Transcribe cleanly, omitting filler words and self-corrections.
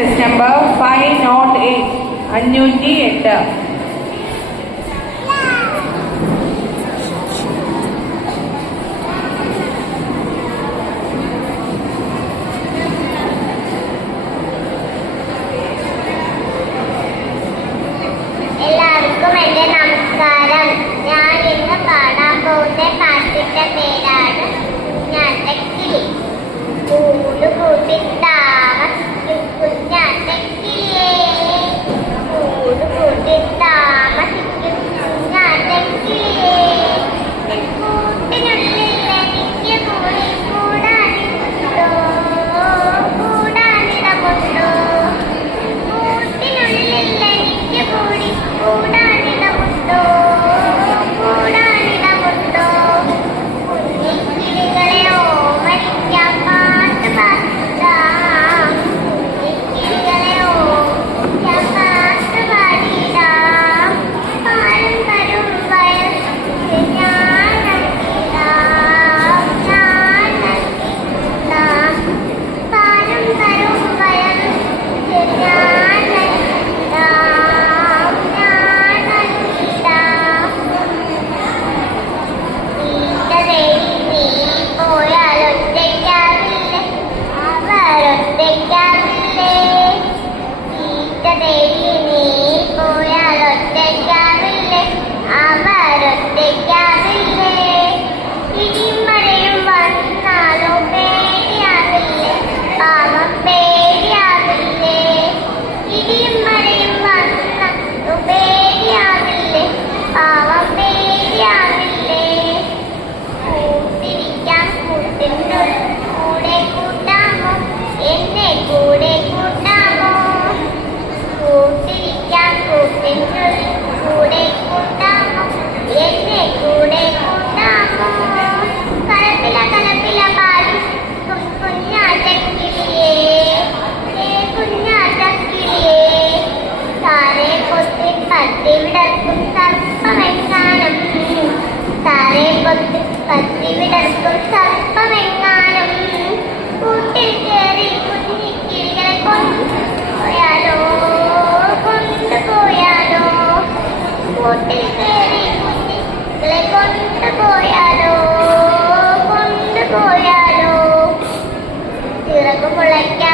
Census number 508, 508. എല്ലാവർക്കും എൻ്റെ നമസ്കാരം. ഞാൻ ഇന്ന് പാടാൻ പോകുന്ന പാട്ടിന്റെ പേരാണ് കുഞ്ഞാറ്റക്കിളി. കൂട് കൂട്ടി താമസിക്കും കുഞ്ഞാറ്റക്കിളിയേ, കൂട് കൂട്ടി താമസിക്കും കുഞ്ഞാറ്റക്കിളിയേ, കൂട്ടിനുള്ളിൽ എനിക്ക് കൂടി കൂടാനിടമുണ്ടോ, കൂടാനിടമുണ്ടോ, കൂട്ടിനുള്ളിൽ എനിക്ക് കൂടി കൂടാനിടമുണ്ടോ, കൂടാനിടമുണ്ടോ, കുഞ്ഞിക്കിളികളെ ഓമനിക്കാൻ പാട്ട് പാടിടാം, കുഞ്ഞിക്കിളികളെ ഓമനിക്കാൻ പാട്ട് പാടിടാം, പാലും തരും വയൽ ഞാൻ നൽകിടാം, ഞാൻ നൽകിടാം, പാലും തരും വയൽ ഞാൻ നൽകിടാം, ഞാൻ നൽകിടാം. തീറ്റ തേടി നീ പോയാൽ ഒറ്റയ്ക്കാവില്ലേ, അവരൊറ്റയ്ക്കാവില്ലേ, തീറ്റ തേടി നീ പോയാൽ ഒറ്റയ്ക്കാവില്ലേ, അവരൊറ്റയ്ക്കാവില്ലേ, ഇടിമഴയും വന്നാലോ പേടിയാവില്ലേ, പാവം പേടിയാവില്ലേ, ഇടിയും മഴയും വന്നാലോ പേടിയാവില്ലേ, പാവം പേടിയാവില്ലേ, കൂട്ടിരിക്കാൻ കൂട്ടിനുള്ളിൽ കൂടെ കൂട്ടാമോ, എന്നെ കൂടെ കൂട്ടാമോ, കൂട്ടിരിക്കാൻ കൂട്ടിനുള്ളിൽ കൂടെ കൂട്ടാമോ, എന്നെ കൂടെ കൂട്ടാമോ, കലപ്പില കലപ്പില പാടി കുഞ്ഞാറ്റക്കിളിയേ, കുഞ്ഞാറ്റക്കിളിയേ, താരെ കൊത്തി പത്തി വിടർക്കും സർപ്പമെങ്ങാനും, താരെ കൊത്തി പത്തി വിടർക്കും സർപ്പമെങ്ങാനും, കൂട്ടിൽ കയറി കുഞ്ഞിക്കിളികളെ കൊണ്ടുപോയാലോ, കൊണ്ടുപോയാലോ, കൂട്ടിൽ കയറി കുഞ്ഞിക്കിളികളെ കൊണ്ടുപോയാലോ, കൊണ്ടുപോയാലോ, ചിറകു മുളയ്ക്കാൻ